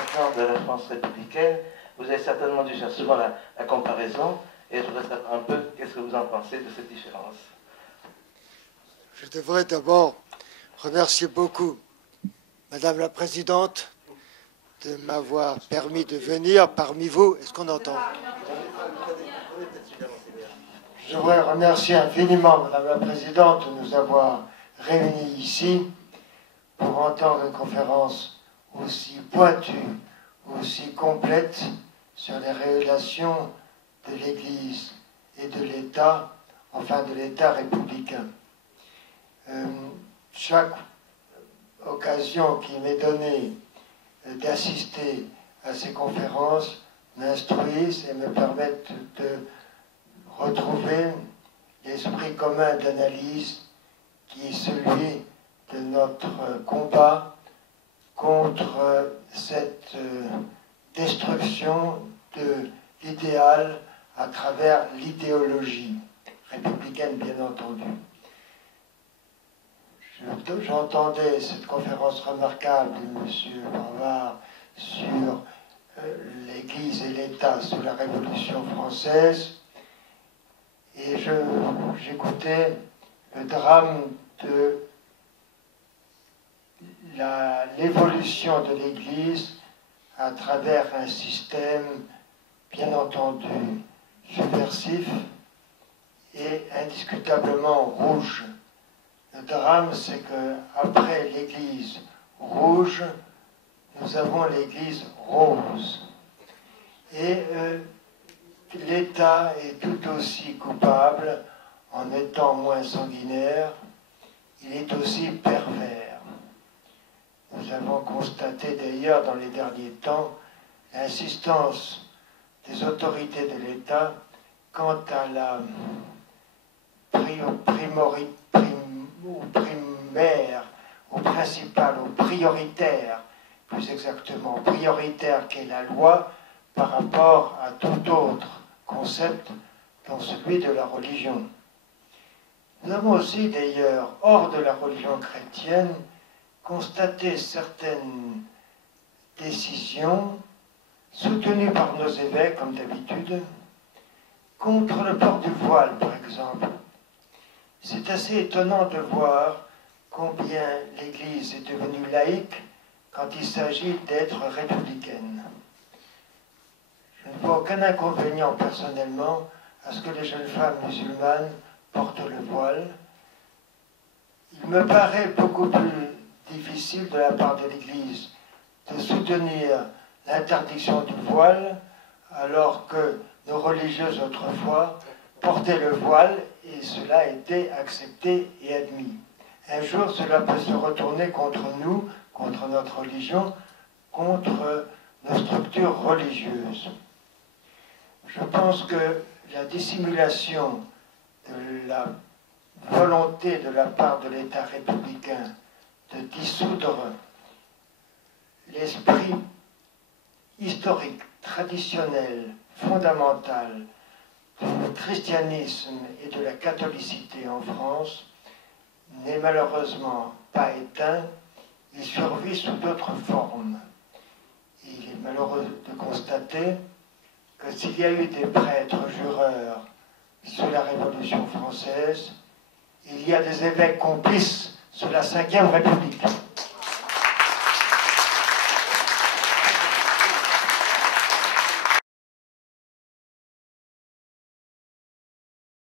maintenant de la France républicaine. Vous avez certainement dû faire souvent la comparaison, et je voudrais savoir un peu qu'est-ce que vous en pensez de cette différence. Je devrais d'abord remercier beaucoup Madame la Présidente de m'avoir permis de venir parmi vous. Est-ce qu'on entend? Je voudrais remercier infiniment Madame la Présidente de nous avoir réunis ici pour entendre une conférence aussi pointue, aussi complète sur les relations de l'Église et de l'État, enfin de l'État républicain. Chaque occasion qui m'est donnée d'assister à ces conférences m'instruisent et me permettent de retrouver l'esprit commun d'analyse qui est celui de notre combat contre cette destruction de l'idéal à travers l'idéologie républicaine, bien entendu. J'entendais cette conférence remarquable de M. Bavard sur l'Église et l'État sous la Révolution française, et j'écoutais le drame de l'évolution de l'Église à travers un système, bien entendu, subversif et indiscutablement rouge. Le drame, c'est qu'après l'Église rouge, nous avons l'Église rose. Et l'État est tout aussi coupable en étant moins sanguinaire. Il est aussi pervers. Nous avons constaté d'ailleurs dans les derniers temps l'insistance des autorités de l'État quant à la au primaire, au principal, au prioritaire, plus exactement, prioritaire qu'est la loi par rapport à tout autre concept, dont celui de la religion. Nous avons aussi d'ailleurs, hors de la religion chrétienne, constaté certaines décisions soutenues par nos évêques, comme d'habitude, contre le port du voile, par exemple. C'est assez étonnant de voir combien l'Église est devenue laïque quand il s'agit d'être républicaine. Je ne vois aucun inconvénient personnellement à ce que les jeunes femmes musulmanes portent le voile. Il me paraît beaucoup plus difficile de la part de l'Église de soutenir l'interdiction du voile alors que nos religieuses autrefois portaient le voile et cela a été accepté et admis. Un jour, cela peut se retourner contre nous, contre notre religion, contre nos structures religieuses. Je pense que la dissimulation de la volonté de la part de l'État républicain de dissoudre l'esprit historique, traditionnel, fondamental du christianisme et de la catholicité en France n'est malheureusement pas éteint, il survit sous d'autres formes. Et il est malheureux de constater que s'il y a eu des prêtres jureurs sous la Révolution française, il y a des évêques complices sous la Ve République.